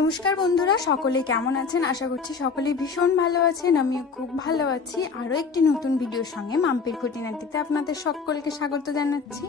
নমস্কার বন্ধুরা, সকলে কেমন আছেন? আশা করছি সকলেই ভীষণ ভালো আছেন। আমিও খুব ভালো আছি। আরও একটি নতুন ভিডিওর সঙ্গে মাম্পির খুঁটিনাটিতে আপনাদের সকলকে স্বাগত জানাচ্ছি।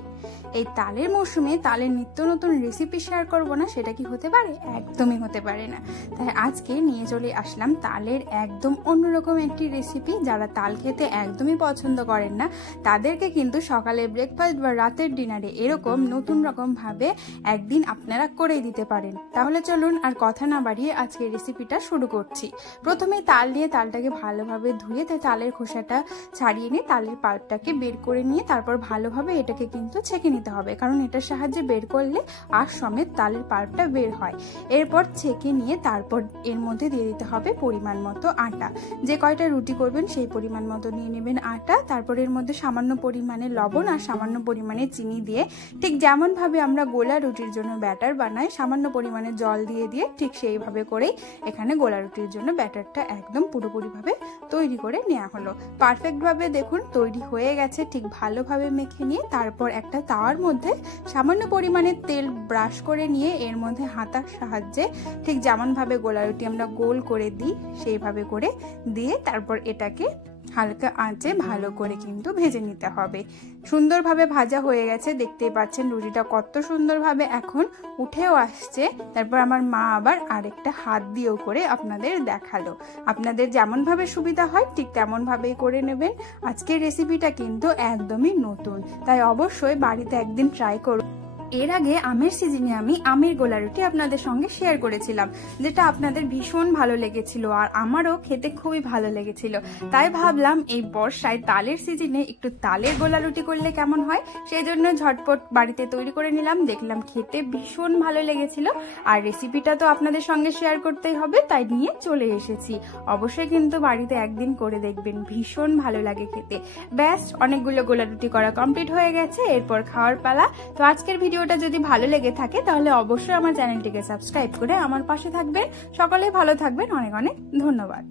এই তালের মৌসুমে তালের নিত্য নতুন রেসিপি শেয়ার করব না, সেটা কি হতে পারে? একদমই হতে পারে না। তাই আজকে নিয়ে চলে আসলাম তালের একদম অন্যরকম একটি রেসিপি। যারা তাল খেতে একদমই পছন্দ করেন না, তাদেরকে কিন্তু সকালে ব্রেকফাস্ট বা রাতের ডিনারে এরকম নতুন রকমভাবে একদিন আপনারা করেই দিতে পারেন। তাহলে চলুন আর কথা না বাড়িয়ে আজকে রেসিপিটা শুরু করছি। প্রথমে তাল নিয়ে তালটাকে ভালোভাবে ধুয়ে তালের খোসাটা ছাড়িয়ে নিয়ে তালের পাল্পটাকে বের করে নিয়ে তারপর ভালোভাবে এটাকে কিন্তু ছেঁকে নিতে হবে, কারণ এটার সাহায্যে বের করলে আঁশ সমেত তালের পাল্পটা বের হয়। এরপর ছেঁকে নিয়ে তারপর এর মধ্যে দিয়ে দিতে হবে পরিমাণ মতো আটা। যে কয়টা রুটি করবেন সেই পরিমাণ মতো নিয়ে নেবেন আটা। তারপর এর মধ্যে সামান্য পরিমাণে লবণ আর সামান্য পরিমাণে চিনি দিয়ে, ঠিক যেমনভাবে আমরা গোলা রুটির জন্য ব্যাটার বানাই, সামান্য পরিমাণে জল দিয়ে ঠিক সেইভাবে করেই এখানে গোলা রুটির জন্য ব্যাটারটা একদম পুরোপুরিভাবে তৈরি করে নেওয়া হলো। পারফেক্টভাবে দেখুন তৈরি হয়ে গেছে। ঠিক ভালোভাবে মেখে নিয়ে তারপর একটা তাওয়ার মধ্যে সামান্য পরিমাণে তেল ব্রাশ করে নিয়ে এর মধ্যে হাতার সাহায্যে ঠিক যেমনভাবে গোলা রুটি আমরা গোল করে দিই সেইভাবে করে দিয়ে তারপর এটাকে হালকা আঁচে ভালো করে কিন্তু ভেজে নিতে হবে। সুন্দরভাবে ভাজা হয়ে গেছে, দেখতেই পাচ্ছেন রুটিটা কত সুন্দরভাবে এখন উঠেও আসছে। তারপর আমার মা আবার আরেকটা হাত দিয়েও করে আপনাদের দেখালো। আপনাদের যেমনভাবে সুবিধা হয় ঠিক তেমনভাবেই করে নেবেন। আজকের রেসিপিটা কিন্তু একদমই নতুন, তাই অবশ্যই বাড়িতে একদিন ট্রাই করুন। এর আগে আমের সিজনে আমি আমের গোলা রুটি আপনাদের সঙ্গে শেয়ার করেছিলাম, যেটা আপনাদের ভীষণ ভালো লেগেছিল আর আমারও খেতে খুবই ভালো লেগেছিল। তাই ভাবলাম এই বর্ষায় তালের সিজনে একটু তালের গোলা রুটি করলে কেমন হয়, সেই জন্য ঝটপট বাড়িতে তৈরি করে নিলাম। দেখলাম খেতে ভীষণ ভালো লেগেছিল আর রেসিপিটা তো আপনাদের সঙ্গে শেয়ার করতেই হবে, তাই নিয়ে চলে এসেছি। অবশ্যই কিন্তু বাড়িতে একদিন করে দেখবেন, ভীষণ ভালো লাগে খেতে। ব্যাস, অনেকগুলো গোলা রুটি করা কমপ্লিট হয়ে গেছে, এরপর খাওয়ার পালা। তো আজকের ভিডিওটা যদি ভালো লেগে থাকে তাহলে অবশ্যই আমার চ্যানেলটিকে সাবস্ক্রাইব করে আমার পাশে থাকবেন। সকলে ভালো থাকবেন, অনেক অনেক ধন্যবাদ।